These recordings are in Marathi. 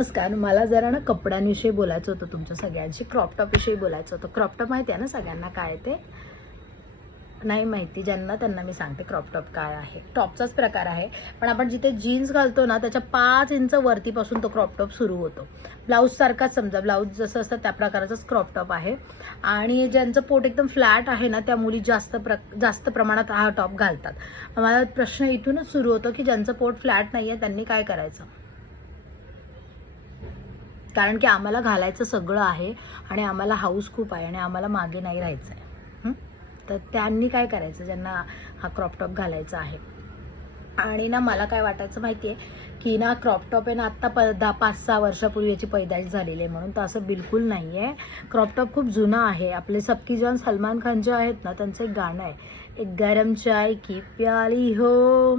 नमस्कार. मला जरा ना कपड्यांविषयी बोलायचं होतं तुमच्या सगळ्यांशी. क्रॉप टॉपविषयी बोलायचं होतं. क्रॉप टॉप माहिती आहे ना सगळ्यांना काय ते? नाही माहिती ज्यांना त्यांना मी सांगते क्रॉप टॉप काय आहे. टॉपचाच प्रकार आहे, पण आपण जिथे जीन्स घालतो ना त्याच्या 5 इंच वरतीपासून तो क्रॉप टॉप सुरू होतो. ब्लाऊज सारखाच समजा, ब्लाऊज जसं असतं त्या प्रकारचाच क्रॉप टॉप आहे. आणि ज्यांचं पोट एकदम फ्लॅट आहे ना त्या मुली जास्त प्रमाणात हा टॉप घालतात. मला प्रश्न इथूनच सुरू होतो की ज्यांचं पोट फ्लॅट नाही आहे त्यांनी काय करायचं? कारण की आम्हाला घालायचं सगळं आहे आणि आम्हाला हाऊस खूप आहे आणि आम्हाला मागे नाही राहायचं आहे. तर त्यांनी काय करायचं ज्यांना हा क्रॉप टॉप घालायचा आहे? आणि ना मला काय वाटायचं माहिती आहे की ना क्रॉप टॉप आहे ना आत्ता 5-6 वर्षापूर्वी याची पैदाइश झालेली आहे म्हणून, तर असं बिलकुल नाही आहे. क्रॉप टॉप खूप जुना आहे. आपले सबकी जान सलमान खान जे आहेत ना त्यांचं एक गाणं आहे, एक गरम चाय की प्याली हो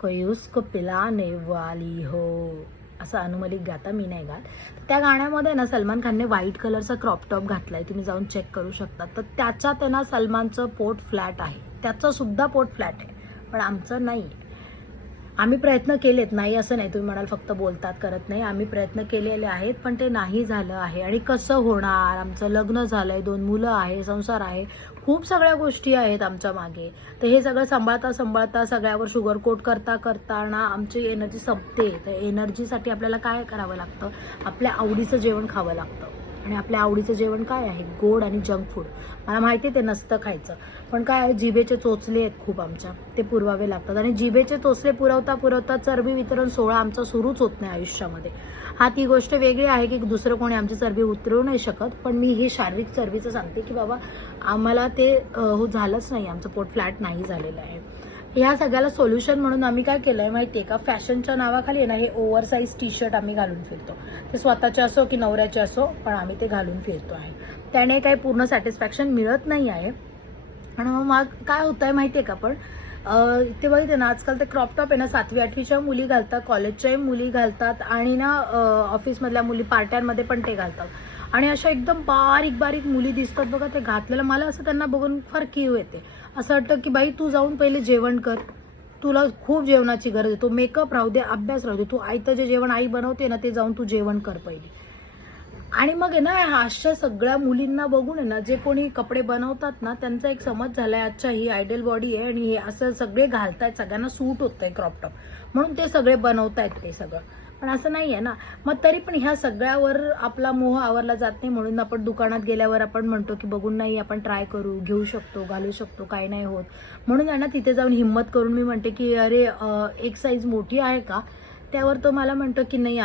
कोई उसको पिलाने वाली हो, असं अनुमलिक गाता, मी नाही गात. तर त्या गाण्यामध्ये ना सलमान खानने व्हाईट कलरचा क्रॉप टॉप घातलाय, तुम्ही जाऊन चेक करू शकता. तर त्याच्यात ना सलमानचं पोट फ्लॅट आहे, त्याचं सुद्धा पोट फ्लॅट आहे, पण आमचं नाही. आम्ही प्रयत्न केलेत, नाही असं नाही, तुम्ही म्हणाल फक्त बोलतात करत नाही. आम्ही प्रयत्न केलेले आहेत पण ते नाही झालं आहे. आणि कसं होणार? आमचं लग्न झालंय, 2 मुलं आहे, संसार आहे, खूप सगळ्या गोष्टी आहेत आमच्या मागे. तर हे सगळं सांभाळता सगळ्यावर शुगर कोट करता ना आमची एनर्जी संपते. तर एनर्जीसाठी आपल्याला काय करावं लागतं? आपल्या आवडीचं जेवण खावं लागतं. आणि आपल्या आवडीचं जेवण काय आहे? गोड आणि जंक फूड. मला माहिती आहे ते नसतं खायचं, पण काय आहे, जिभेचे चोचले आहेत खूप आमच्या, ते पुरवावे लागतात. आणि जिभेचे चोचले पुरवता चरबी वितरण सोहळा आमचा सुरूच होत नाही आयुष्यामध्ये. हा ती गोष्ट वेगळी आहे की दुसरं कोणी आमची चरबी उतरवू नाही शकत, पण मी हे शारीरिक चरबीचं सांगते की बाबा आम्हाला ते झालंच नाही, आमचं पोट फ्लॅट नाही झालेलं आहे. ह्या सगळ्याला सोल्युशन म्हणून आम्ही काय केलंय माहिती आहे का? फॅशनच्या नावाखाली आहे ना हे ओव्हरसाईज टी शर्ट आम्ही घालून फिरतो. ते स्वतःचे असो की नवऱ्याचे असो, पण आम्ही ते घालून फिरतो आहे. त्याने काही पूर्ण सॅटिस्फॅक्शन मिळत नाही आहे. आणि मग काय होत आहे माहिती आहे का? पण ते बघितलं ना आजकाल ते क्रॉप टॉप आहे ना 7वी-8वीच्या मुली घालतात, कॉलेजच्याही मुली घालतात आणि ना ऑफिसमधल्या मुली पार्ट्यांमध्ये पण ते घालतात. आणि अशा एकदम बारीक बारीक मुली दिसतात बघा ते घातलेलं. मला असं त्यांना बघून फार कीव येते. असं वाटतं की बाई तू जाऊन पहिले जेवण कर, तुला खूप जेवणाची गरज आहे. तो मेकअप राहू दे, अभ्यास राहू दे, तू आईचं जे जेवण आई बनवते ना ते जाऊन तू जेवण कर पहिले. आणि मग आहे ना अशा सगळ्या मुलींना बघून आहे ना जे कोणी कपडे बनवतात ना त्यांचा एक समज झालाय, अच्छा ही आयडियल बॉडी आहे आणि हे असं सगळे घालतायत, सगळ्यांना सूट होतंय क्रॉप टॉप म्हणून ते सगळे बनवतायत ते सगळं. पण असं नाही आहे ना. मग तरी पण ह्या सगळ्यावर आपला मोह आवरला जात नाही म्हणून आपण दुकानात गेल्यावर आपण म्हणतो की बघून नाही आपण ट्राय करू, घेऊ शकतो, घालू शकतो, काही नाही होत. म्हणून आहे ना तिथे जाऊन हिंमत करून मी म्हणते की अरे एक साईज मोठी आहे का? त्यावर तो मला म्हणतो की नाही